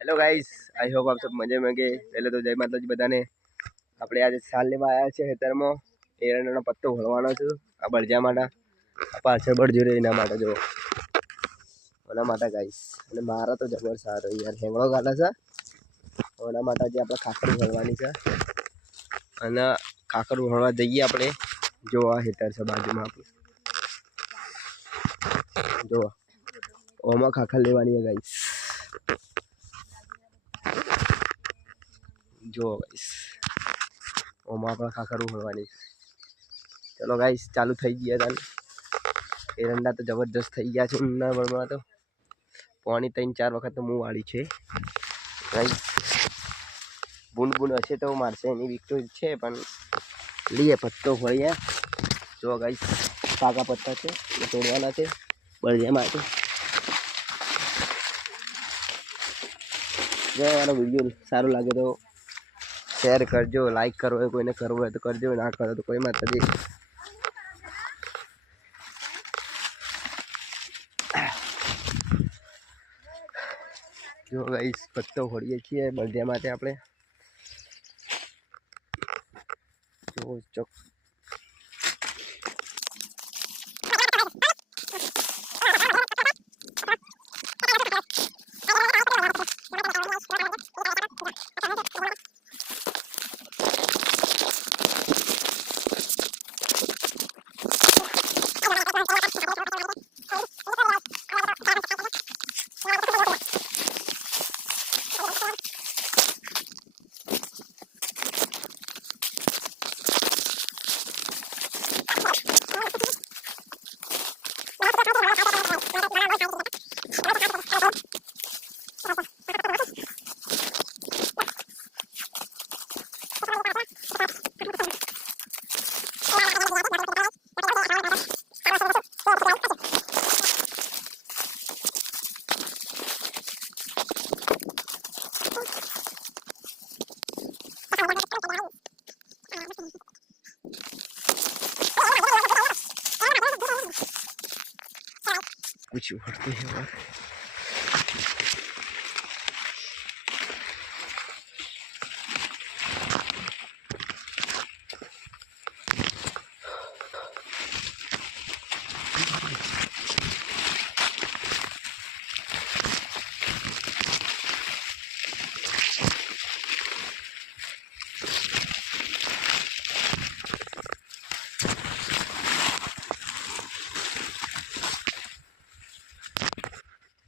Hello guys, I hope आप सब मजे में गए। पहले तो जय माता जी बधाने। આપણે આજે સાલ લેવા આવ્યા છે ખેતરમાં એરંડાનો પત્તો ભરવાનો છે આ બળજા માટે, આ પાછળ બળજો રે એના માટે જો એના માટે ગાઈસ। અને મારા તો જબર સારો યાર હેંગળો ગાલે છે એના માટે જે આપણે ખાખરું ભરવાની છે અને ખાખરું ભરવા જઈએ આપણે। જો આ હેતર છે બાજુમાં આપણે જો ઓમાં ખાખર લેવાની છે ગાઈસ। जो गाइस ओमा पर खाखरू भरवानी। चलो गाइस चालू थई गया था। एरंडा तो जबरदस्त थई गया छे उन्ना भरवा तो पानी 3-4 वखत तो मुँह वाली छे गाइस। बूंद बूंद हशे तो मारशे एनी बीक तो छे पण लिए पत्तो भरिया। जो गाइस पाका पत्ता छे ए तोड़वाना छे बळिया माटे। जो मारो वीडियो सारो लागे तो शेर करजो, लाइक करो है कोई ने करवो है तो करजो, ना करो तो कोई मत जी। जो गाइस पत्तो भरीए छीए बळदिया माटे आपणे जो चक कुछ उड़ती है।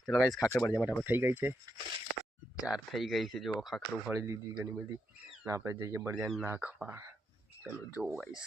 चलो गाइस खाखर बढ़िया माटे थई गई है 4 थई गई है। जो खाखर भरी लीधी घनी बधी ने आपणे जईए बढ़िया नाखवा। चलो जो गाइस